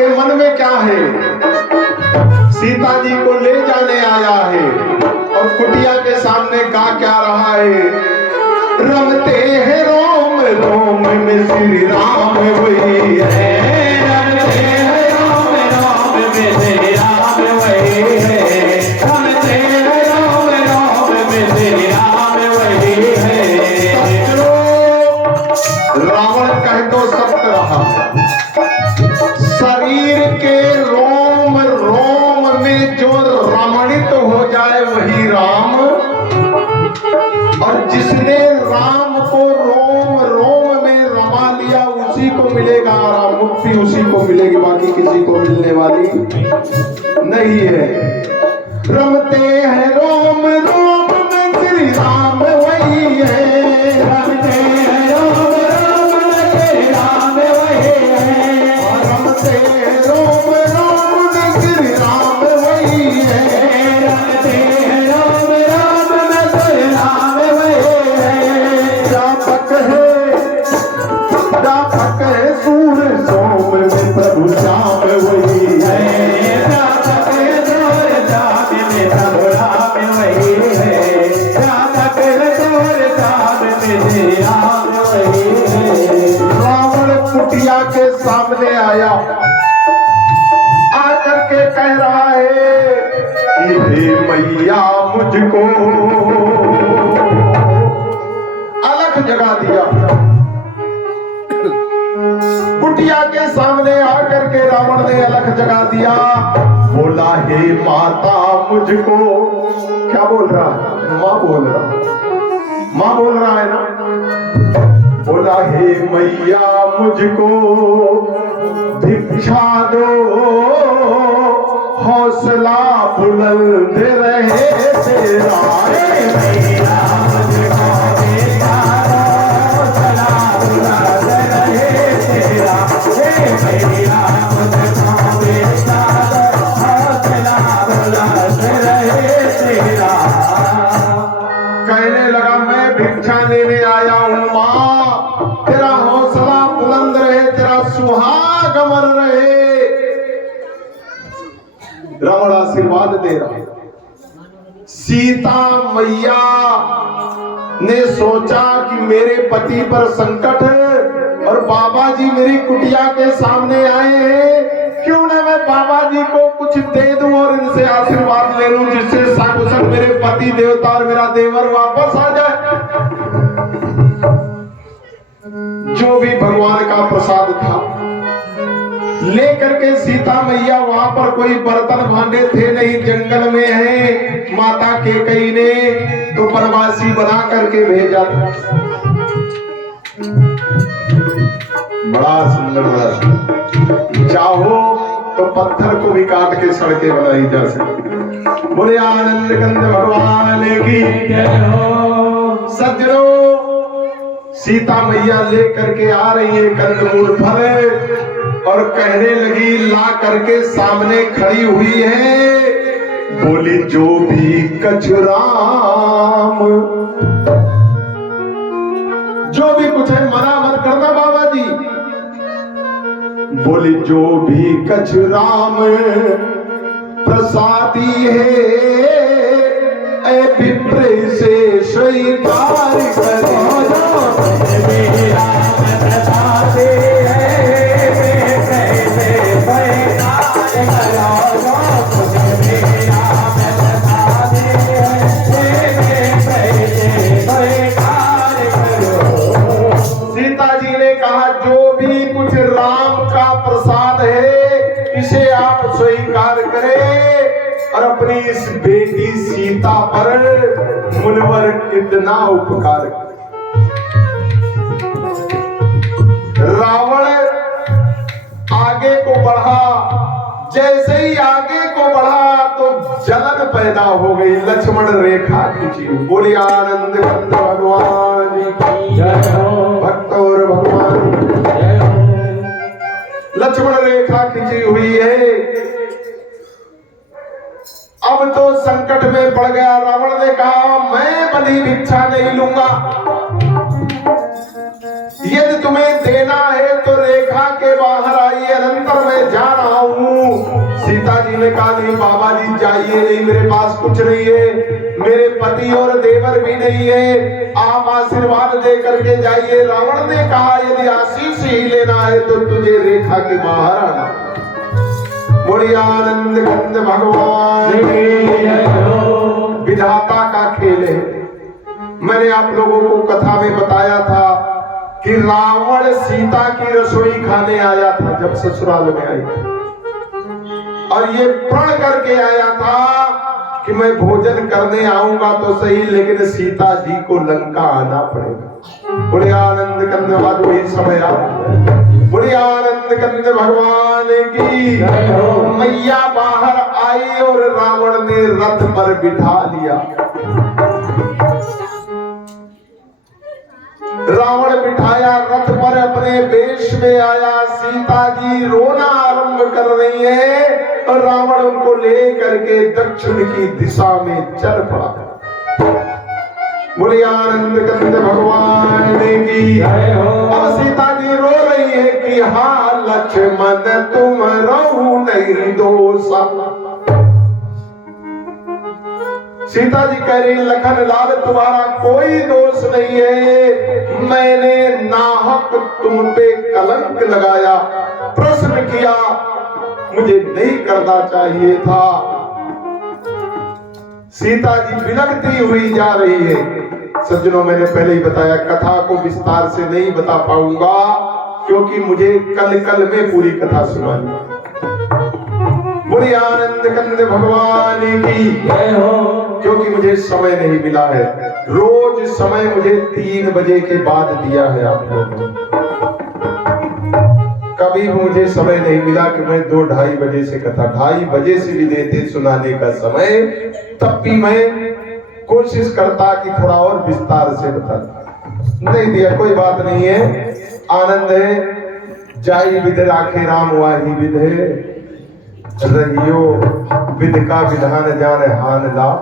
के मन में क्या है? सीता जी को ले जाने आया है और कुटिया के सामने गा क्या रहा है? रमते हैं रोम रोम में श्री राम वही है, रमते हैं रोम रोम में श्री राम वही है, रमते हैं रोम रोम में श्री राम वही है। रावण कह तो सत्य रहा, शरीर के रोम रोम में जो रमणित हो जाए वही राम, और जिसने राम को रोम रोम में रमा लिया उसी को मिलेगा आराम, मुक्ति उसी को मिलेगी, बाकी किसी को मिलने वाली नहीं है। रमते हैं रोम रोम में श्री राम वही है, रमते हैं रोम रोम में श्री राम वही है, रमते हैं रोम रोम में श्री राम वही है, रमते हैं रोम रोम में श्री राम वही है। व्यापक है सूर्य सोम में प्रभु श्याम वही है, व्यापक है सूर्य चाँद में प्रभु राम वही है, व्यापक है सूर्य चाँद में श्री राम वही है। रावण कुटिया के सामने आया, आकर के कह रहा है कि हे मैया मुझको अलग जगा दिया। कुटिया के सामने आकर के रावण ने अलग जगा दिया, बोला हे माता मुझको, क्या बोल रहा है? माँ बोल रहा है ना, बोला हे मैया मुझको भिक्षा दो, हौसला बुलंद रहे तेरा, मैया मुझको भिक्षा दो, हौसला बुलंद रहे तेरा, मैया मुझको भिक्षा दो, हौसला बुलंद रहे तेरा। कहने लगा मैं भिक्षा लेने आया हूँ माँ, तेरा हौसला बुलंद रहे, तेरा सुहाग अमर रहे। रावण आशीर्वाद दे रहा है। सीता मैया ने सोचा कि मेरे पति पर संकट है और बाबा जी मेरी कुटिया के सामने आए हैं, क्यों ना मैं बाबा जी को कुछ दे दूं और इनसे आशीर्वाद ले लूं, जिससे साकुशल मेरे पति देवता और मेरा देवर वापस आ जाए। जो भी भगवान का प्रसाद था लेकर के सीता मैया, वहां पर कोई बर्तन भांडे थे नहीं, जंगल में है, माता कैकेयी ने तो बनवासी बना करके भेजा था। बड़ा सुंदर था, चाहो तो पत्थर को भी काट के सड़कें बनाई जा सकती। बोले आनंद कंद भगवान की जय हो। सज्जनों, सीता मैया लेकर के आ रही है कंदमूल फल और कहने लगी, ला करके सामने खड़ी हुई है, बोली जो भी कछुराम, जो भी कुछ है मना मत करना बाबा जी। बोली जो भी कछुराम प्रसादी है, ऐ विप्र से स्वीकार करो, मेरा प्रसादे है, विप्र से स्वीकार करो, मेरा प्रसादे है, विप्र से स्वीकार करो। सीता जी ने कहा जो भी कुछ राम का प्रसाद है इसे आप स्वीकार करें, और अपनी इस बेटी सीता पर मुनवर कितना उपकार। रावण आगे को बढ़ा, जैसे ही आगे को बढ़ा तो जलन पैदा हो गई, लक्ष्मण रेखा खींची। बोली आनंद कंद भगवान की जय हो, भक्त और भगवान जय हो। लक्ष्मण रेखा खींची हुई है। अब तो संकट में पड़ गया। रावण ने कहा मैं बलि भिक्षा नहीं लूंगा, यदि तुम्हें देना है तो रेखा के बाहर आइए, अनंतर मैं जा रहा कि बाबा जी जाइए नहीं, मेरे पास कुछ नहीं है, मेरे पति और देवर भी नहीं है, आप आशीर्वाद दे करके जाइए। रावण ने कहा यदि आशीष ही लेना है तो तुझे रेखा के बाहर आना। बोलिए आनंद कंद भगवान विधाता का खेल है। मैंने आप लोगों को कथा में बताया था कि रावण सीता की रसोई खाने आया था जब ससुराल में आई थी, और ये प्रण करके आया था कि मैं भोजन करने आऊंगा तो सही, लेकिन सीता जी को लंका आना पड़ेगा। बोले आनंद कंद आज वही समय आ रहा है। बोले आनंद कंद भगवान की मैया बाहर आई और रावण ने रथ पर बिठा लिया। रावण बिठाया रथ पर, अपने वेश में आया। सीता जी रोना आरंभ कर रही है और रावण उनको ले करके दक्षिण की दिशा में चल पड़ा। बोले आनंद कंद भगवान की। अब सीता जी रो रही है कि हाँ लक्ष्मण तुम रहु नहीं दोषा। सीता जी कह रही लखन लाल तुम्हारा कोई दोष नहीं है, मैंने नाहक तुम पे कलंक लगाया, प्रश्न किया, मुझे नहीं करना चाहिए था। सीता जी बिलखती हुई जा रही है। सज्जनों मैंने पहले ही बताया कथा को विस्तार से नहीं बता पाऊंगा क्योंकि मुझे कल में पूरी कथा सुनाई। बोलिए आनंद कंद भगवान की जय हो। क्योंकि मुझे समय नहीं मिला है, रोज समय मुझे 3 बजे के बाद दिया है आप लोगों ने। कभी मुझे समय नहीं मिला कि मैं 2-2:30 बजे से कथा 2:30 बजे से भी देते सुनाने का समय, तब भी मैं कोशिश करता कि थोड़ा और विस्तार से बता। नहीं दिया, कोई बात नहीं है, आनंद है। जाई विध राखे राम वाही विध है, रहियो विध का विधान जान हान लाभ।